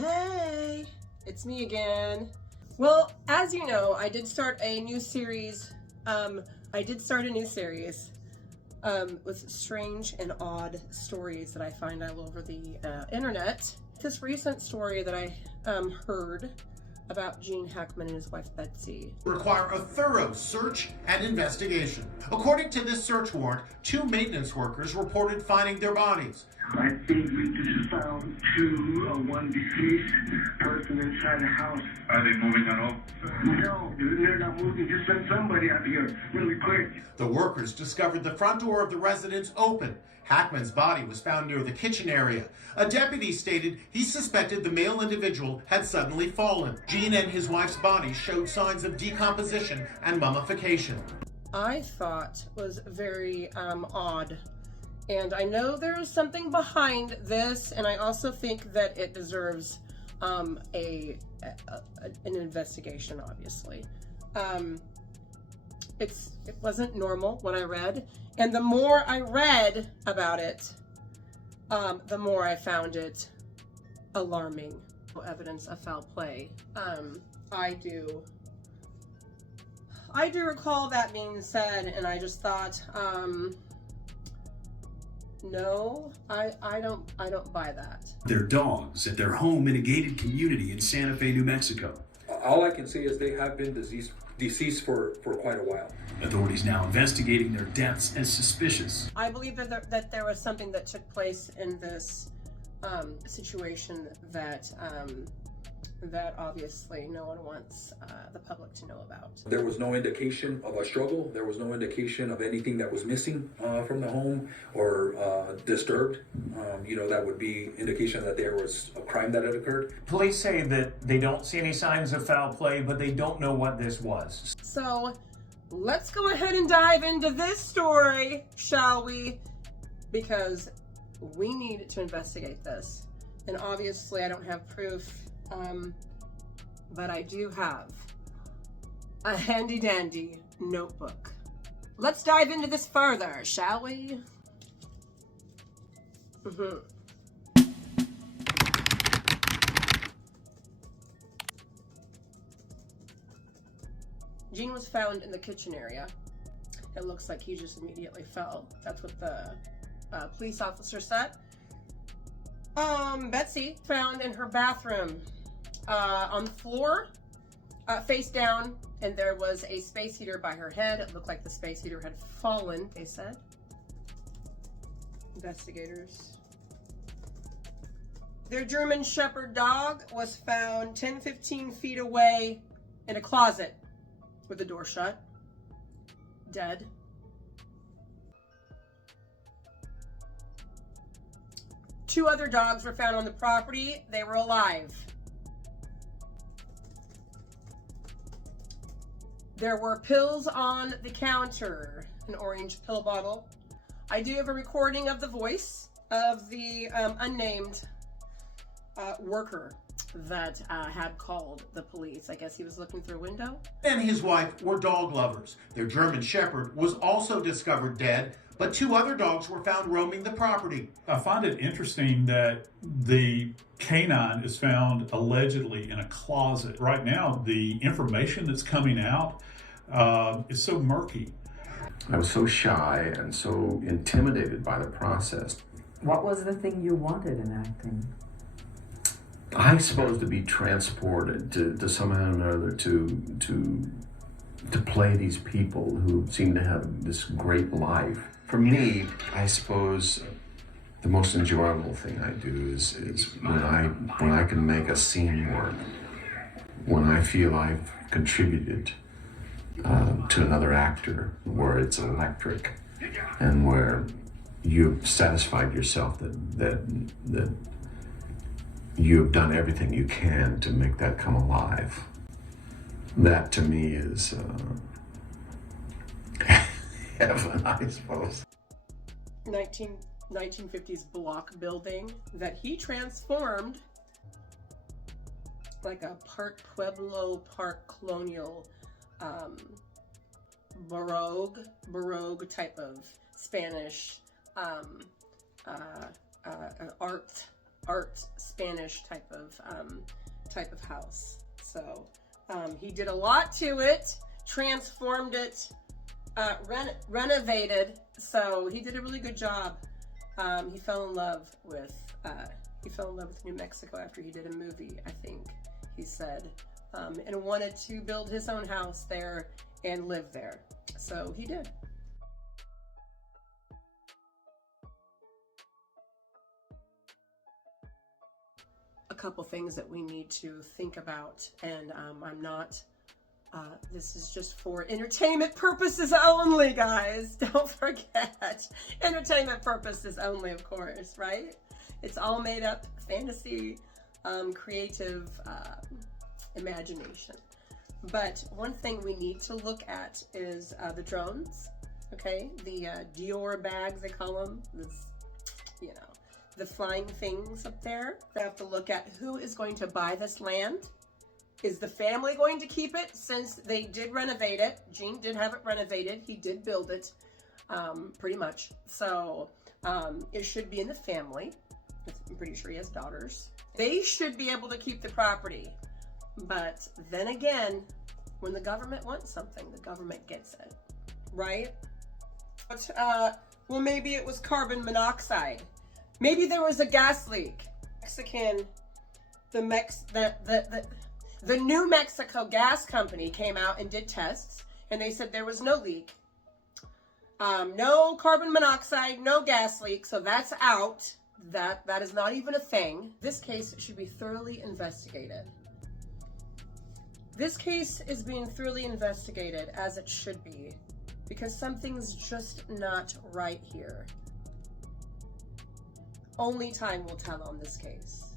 Hey, it's me again. Well, as you know, I did start a new series. With strange and odd stories that I find all over the internet. This recent story that I heard about Gene Hackman and his wife Betsy require a thorough search and investigation. According to this search warrant, 2 maintenance workers reported finding their bodies. I think we just found one deceased person inside the house. Are they moving at all? No, they're not moving. Just send somebody out here really quick. The workers discovered the front door of the residence open. Hackman's body was found near the kitchen area. A deputy stated he suspected the male individual had suddenly fallen. Gene and his wife's bodies showed signs of decomposition and mummification. I thought was very odd. And I know there's something behind this, and I also think that it deserves an investigation, obviously. It wasn't normal what I read, and the more I read about it, the more I found it alarming. Evidence of foul play. I do recall that being said, and I just thought, no, I don't buy that. Their dogs at their home in a gated community in Santa Fe, New Mexico. All I can say is they have been deceased for quite a while. Authorities now investigating their deaths as suspicious. I believe that there was something that took place in this situation that obviously no one wants the public to know about. There was no indication of a struggle. There was no indication of anything that was missing from the home or disturbed. That would be indication that there was a crime that had occurred. Police say that they don't see any signs of foul play, but they don't know what this was. So let's go ahead and dive into this story, shall we? Because we need to investigate this. And obviously I don't have proof, but I do have a handy dandy notebook. Let's dive into this further, shall we? Gene was found in the kitchen area. It looks like he just immediately fell. That's what the police officer said. Betsy found in her bathroom on the floor, face down, and there was a space heater by her head. It looked like the space heater had fallen, they said. Investigators. Their German Shepherd dog was found 10-15 feet away in a closet with the door shut, dead. Two other dogs were found on the property. They were alive. There were pills on the counter, an orange pill bottle. I do have a recording of the voice of the unnamed worker that had called the police. I guess he was looking through a window. And his wife were dog lovers. Their German Shepherd was also discovered dead, but 2 other dogs were found roaming the property. I find it interesting that the canine is found allegedly in a closet. Right now, the information that's coming out is so murky. I was so shy and so intimidated by the process. What was the thing you wanted in acting? I suppose to be transported to somehow or another to play these people who seem to have this great life. For me, I suppose the most enjoyable thing I do is when I can make a scene work, when I feel I've contributed to another actor, where it's electric and where you've satisfied yourself that you have done everything you can to make that come alive. That to me is heaven, I suppose. 1950s block building that he transformed like a part Pueblo, part colonial, Baroque type of Spanish art art Spanish type of house. So he did a lot to it, transformed it, renovated. So he did a really good job. He fell in love with New Mexico after he did a movie, I think he said, and wanted to build his own house there and live there. So he did. A couple things that we need to think about, and I'm not, this is just for entertainment purposes only, guys. Don't forget, entertainment purposes only, of course, right? It's all made up fantasy, creative imagination. But one thing we need to look at is the drones, okay? The Dior bags, they call them, this, you know, the flying things up there. They have to look at who is going to buy this land. Is the family going to keep it, since they did renovate it? Gene did have it renovated. He did build it, pretty much. So it should be in the family. I'm pretty sure he has daughters. They should be able to keep the property. But then again, when the government wants something, the government gets it, right? But, well, maybe it was carbon monoxide. Maybe there was a gas leak. The New Mexico gas company came out and did tests, and they said there was no leak. No carbon monoxide, no gas leak, so that's out. That is not even a thing. This case should be thoroughly investigated. This case is being thoroughly investigated, as it should be, because something's just not right here. Only time will tell on this case.